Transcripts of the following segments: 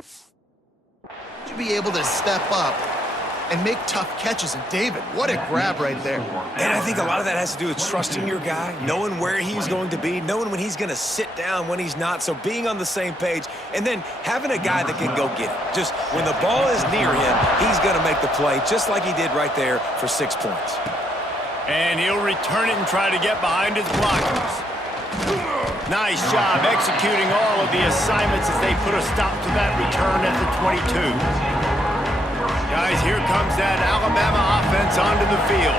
To be able to step up and make tough catches. And David, what a grab right there. And I think a lot of that has to do with trusting your guy, knowing where he's going to be, knowing when he's going to sit down, when he's not, so being on the same page, and then having a guy that can go get it. Just when the ball is near him, he's going to make the play, just like he did right there for 6 points. And he'll return it and try to get behind his blockers. Nice job executing all of the assignments as they put a stop to that return at the 22. Guys, here comes that Alabama offense onto the field.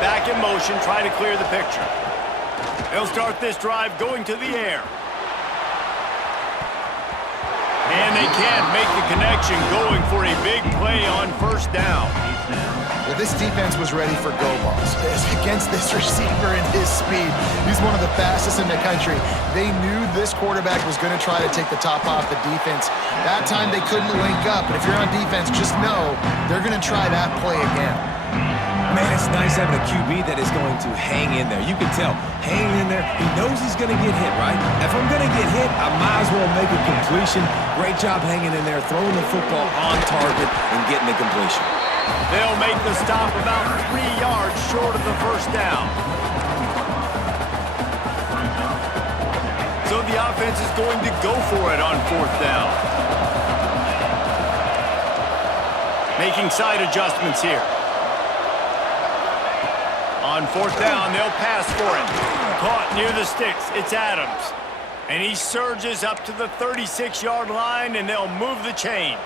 Back in motion, try to clear the picture. They'll start this drive going to the air. And they can't make the connection, going for a big play on first down. Well, this defense was ready for go balls. Against this receiver and his speed, he's one of the fastest in the country. They knew this quarterback was going to try to take the top off the defense. That time they couldn't link up, but if you're on defense, just know they're going to try that play again. Man, it's nice having a QB that is going to hang in there. You can tell, hanging in there, he knows he's going to get hit, right? If I'm going to get hit, I might as well make a completion. Great job hanging in there, throwing the football on target and getting the completion. They'll make the stop about 3 yards short of the first down. So the offense is going to go for it on fourth down. Making side adjustments here. On fourth down, they'll pass for it. Caught near the sticks. It's Adams. And he surges up to the 36-yard line, and they'll move the chains.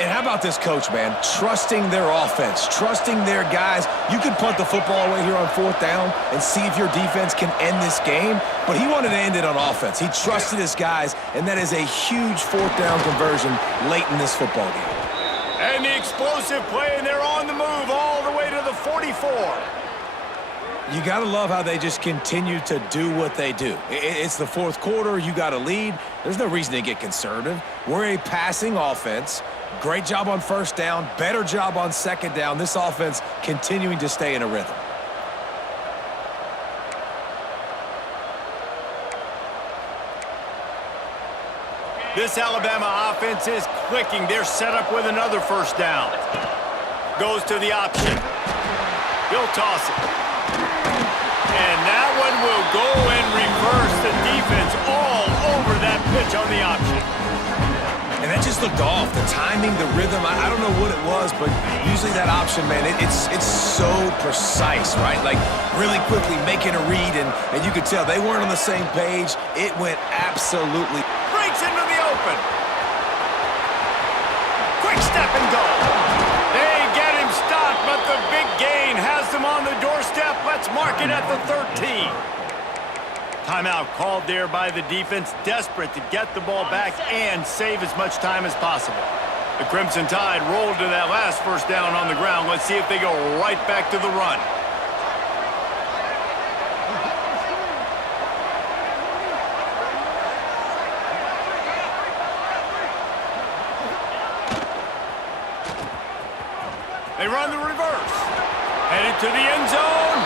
And how about this coach, man? Trusting their offense, trusting their guys. You could punt the football away here on fourth down and see if your defense can end this game, but he wanted to end it on offense. He trusted his guys, and that is a huge fourth down conversion late in this football game. And the explosive play, and they're on the move all the way to the 44. You got to love how they just continue to do what they do. It's the fourth quarter. You got a lead. There's no reason to get conservative. We're a passing offense. Great job on first down. Better job on second down. This offense continuing to stay in a rhythm. This Alabama offense is clicking. They're set up with another first down. Goes to the option. He'll toss it. And that one will go and reverse the defense all over that pitch on the option. And that just looked off. The timing, the rhythm, I don't know what it was, but usually that option, man, it's so precise, right? Like really quickly making a read, and you could tell they weren't on the same page. It went absolutely. Breaks into the open. Quick step and go. They get him stopped, but the big gain has them on the doorstep. Let's mark it at the 13. Timeout called there by the defense, desperate to get the ball back and save as much time as possible. The Crimson Tide rolled to that last first down on the ground. Let's see if they go right back to the run. They run the reverse. Headed to the end zone.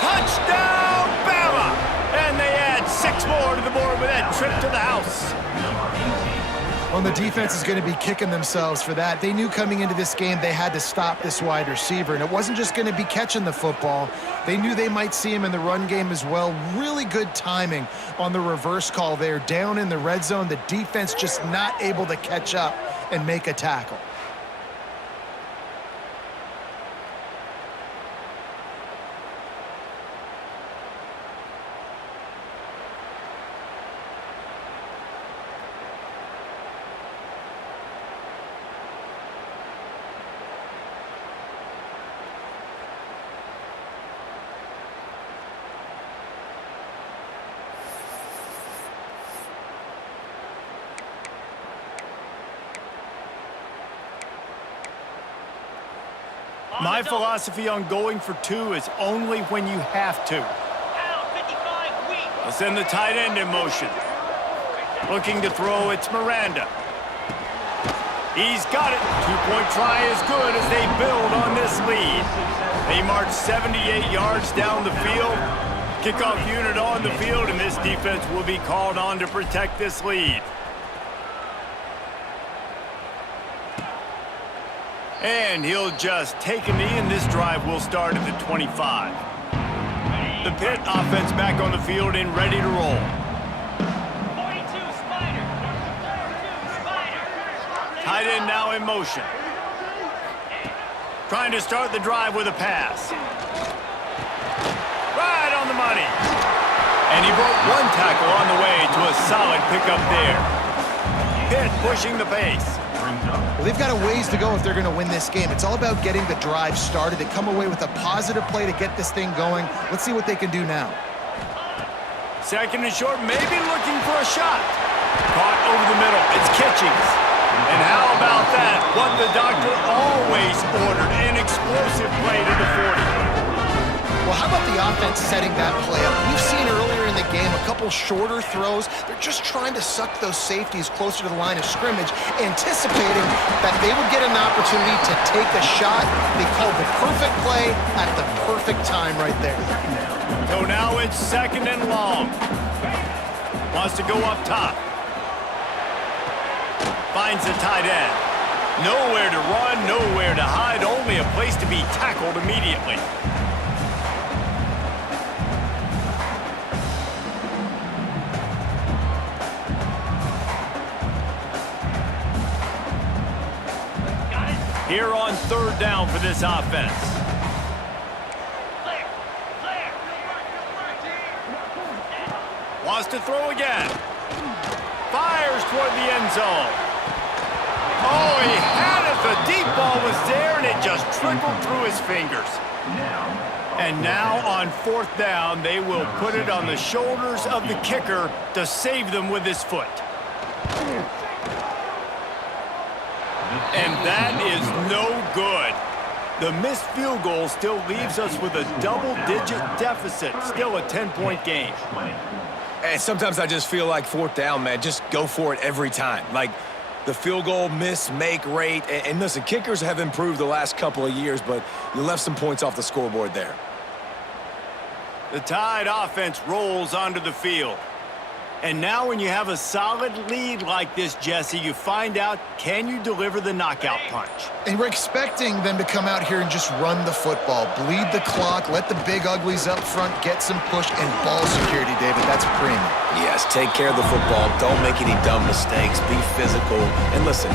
Touchdown, Bama! And they add 6 more to the board with that trip to the house. Well, the defense is going to be kicking themselves for that. They knew coming into this game they had to stop this wide receiver, and it wasn't just going to be catching the football. They knew they might see him in the run game as well. Really good timing on the reverse call there. Down in the red zone, the defense just not able to catch up and make a tackle. My philosophy on going for 2 is only when you have to. They'll send the tight end in motion. Looking to throw, it's Miranda. He's got it. 2-point try is good as they build on this lead. They march 78 yards down the field. Kickoff unit on the field, and this defense will be called on to protect this lead. And he'll just take a knee, and this drive will start at the 25. The Pitt offense back on the field and ready to roll. 42 Spider. Tight end now in motion. Trying to start the drive with a pass. Right on the money. And he broke one tackle on the way to a solid pickup there. Pitt pushing the pace. Well, they've got a ways to go if they're going to win this game. It's all about getting the drive started. They come away with a positive play to get this thing going. Let's see what they can do now. Second and short, maybe looking for a shot. Caught over the middle. It's Kitchings. And how about that? What the doctor always ordered, an explosive play to the 40. Well, how about the offense setting that play up? We've seen earlier in the game a couple shorter throws. They're just trying to suck those safeties closer to the line of scrimmage, anticipating that they would get an opportunity to take a shot. They called the perfect play at the perfect time right there. So now it's second and long. Wants to go up top. Finds the tight end. Nowhere to run, nowhere to hide, only a place to be tackled immediately. Here on third down for this offense. Wants to throw again. Fires toward the end zone. Oh, he had it. The deep ball was there, and it just trickled through his fingers. And now on fourth down, they will put it on the shoulders of the kicker to save them with his foot. And that is no good. The missed field goal still leaves us with a double-digit deficit. Still a 10-point game. And sometimes I just feel like fourth down, man, just go for it every time. Like the field goal miss-make rate. And listen, kickers have improved the last couple of years, but you left some points off the scoreboard there. The Tide offense rolls onto the field. And now when you have a solid lead like this, Jesse, you find out, can you deliver the knockout punch? And we're expecting them to come out here and just run the football, bleed the clock, let the big uglies up front get some push and ball security, David. That's premium. Yes, take care of the football. Don't make any dumb mistakes. Be physical. And listen,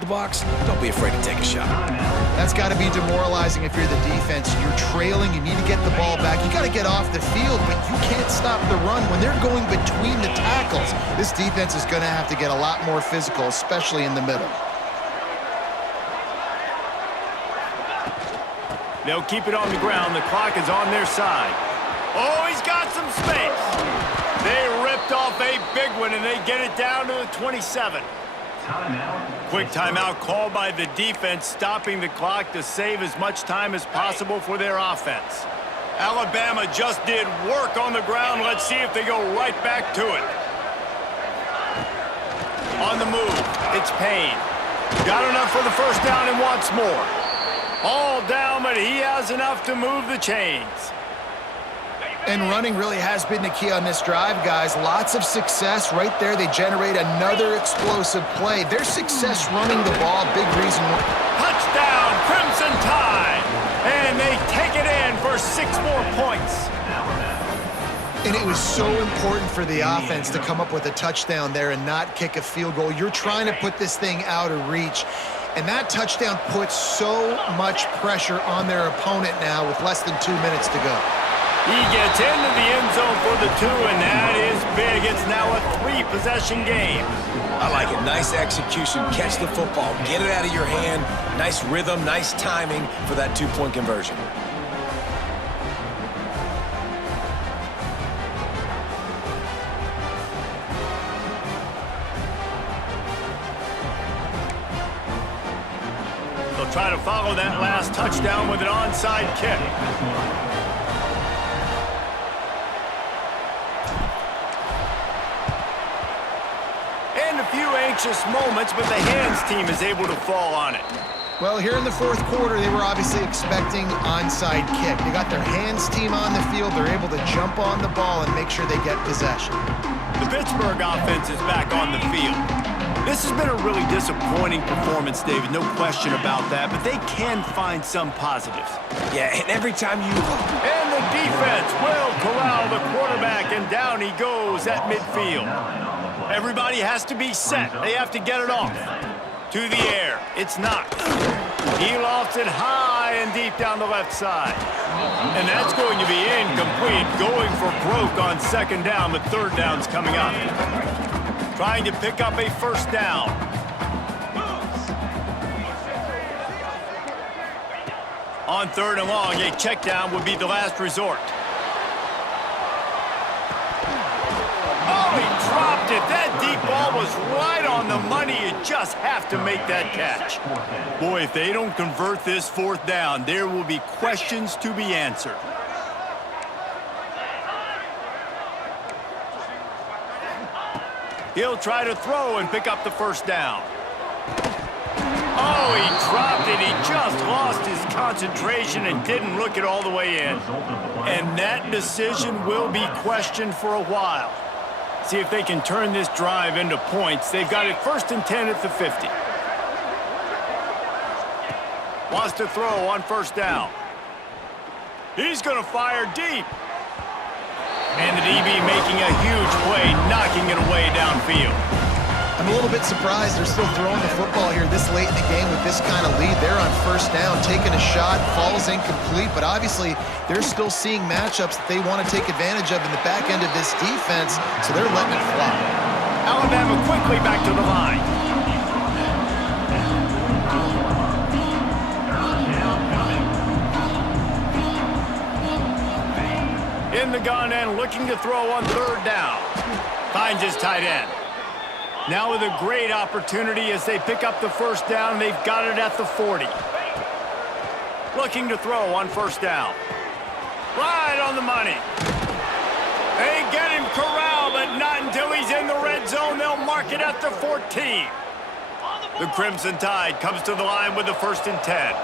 the box, don't be afraid to take a shot. That's got to be demoralizing if you're the defense. You're trailing, you need to get the ball back. You got to get off the field, but you can't stop the run. When they're going between the tackles, this defense is going to have to get a lot more physical, especially in the middle. They'll keep it on the ground. The clock is on their side. Oh, he's got some space. They ripped off a big one, and they get it down to the 27. Quick timeout called by the defense, stopping the clock to save as much time as possible for their offense. Alabama just did work on the ground. Let's see if they go right back to it. On the move, it's Payne. Got enough for the first down and wants more. All down, but he has enough to move the chains. And running really has been the key on this drive, guys. Lots of success right there. They generate another explosive play. Their success running the ball, big reason. Touchdown, Crimson Tide! And they take it in for 6 more points. And it was so important for the offense to come up with a touchdown there and not kick a field goal. You're trying to put this thing out of reach. And that touchdown puts so much pressure on their opponent now with less than 2 minutes to go. He gets into the end zone for the 2, and that is big. It's now a 3-possession game. I like it. Nice execution. Catch the football. Get it out of your hand. Nice rhythm, nice timing for that 2-point conversion. They'll try to follow that last touchdown with an onside kick. And a few anxious moments, but the hands team is able to fall on it. Well, here in the fourth quarter, they were obviously expecting onside kick. They got their hands team on the field. They're able to jump on the ball and make sure they get possession. The Pittsburgh offense is back on the field. This has been a really disappointing performance, David, no question about that, but they can find some positives. Yeah, and every time you... And the defense will corral the quarterback, and down he goes at midfield. Everybody has to be set. They have to get it off. To the air. It's knocked. He lofts it high and deep down the left side. And that's going to be incomplete. Going for broke on second down, but third down's coming up. Trying to pick up a first down. On third and long, a check down would be the last resort. Oh, he dropped it. That deep ball was right on the money. You just have to make that catch. Boy, if they don't convert this fourth down, there will be questions to be answered. He'll try to throw and pick up the first down. Oh, he dropped it. He just lost his concentration and didn't look it all the way in. And that decision will be questioned for a while. See if they can turn this drive into points. They've got it 1st and 10 at the 50. Wants to throw on first down. He's going to fire deep. And the DB making a huge play, knocking it away downfield. I'm a little bit surprised they're still throwing the football here this late in the game with this kind of lead. They're on first down, taking a shot, falls incomplete, but obviously they're still seeing matchups that they want to take advantage of in the back end of this defense, so they're letting it fly. Alabama quickly back to the line. In the gun and looking to throw on third down. Finds his tight end. Now with a great opportunity as they pick up the first down. They've got it at the 40. Looking to throw on first down. Right on the money. They get him corralled, but not until he's in the red zone. They'll mark it at the 14. The Crimson Tide comes to the line with the 1st and 10.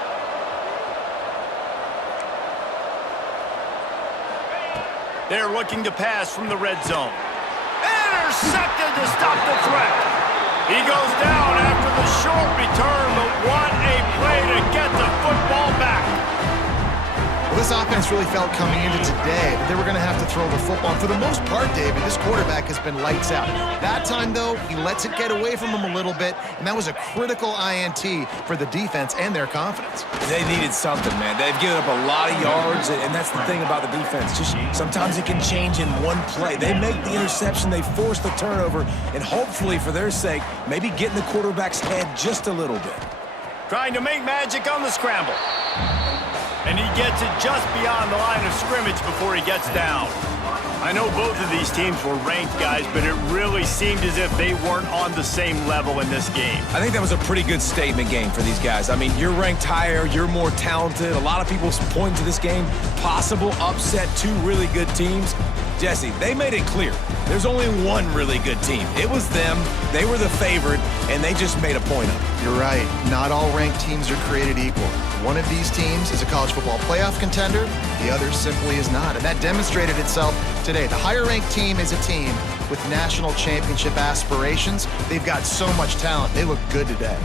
They're looking to pass from the red zone. Intercepted to stop the threat. He goes down after the short return, but what a play to get the football back. Well, this offense really felt coming into today that they were going to have to throw the football. And for the most part, David, this quarterback has been lights out. That time, though, he lets it get away from him a little bit, and that was a critical INT for the defense and their confidence. They needed something, man. They've given up a lot of yards, and that's the thing about the defense. Just sometimes it can change in one play. They make the interception, they force the turnover, and hopefully, for their sake, maybe get in the quarterback's head just a little bit. Trying to make magic on the scramble. And he gets it just beyond the line of scrimmage before he gets down. I know both of these teams were ranked, guys, but it really seemed as if they weren't on the same level in this game. I think that was a pretty good statement game for these guys. I mean, you're ranked higher, you're more talented. A lot of people point to this game, possible upset, 2 really good teams. Jesse, they made it clear. There's only one really good team. It was them. They were the favorite, and they just made a point of it. You're right. Not all ranked teams are created equal. One of these teams is a college football playoff contender. The other simply is not. And that demonstrated itself today. The higher-ranked team is a team with national championship aspirations. They've got so much talent. They look good today.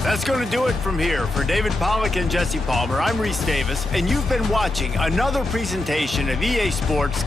That's going to do it from here. For David Pollack and Jesse Palmer, I'm Reese Davis, and you've been watching another presentation of EA Sports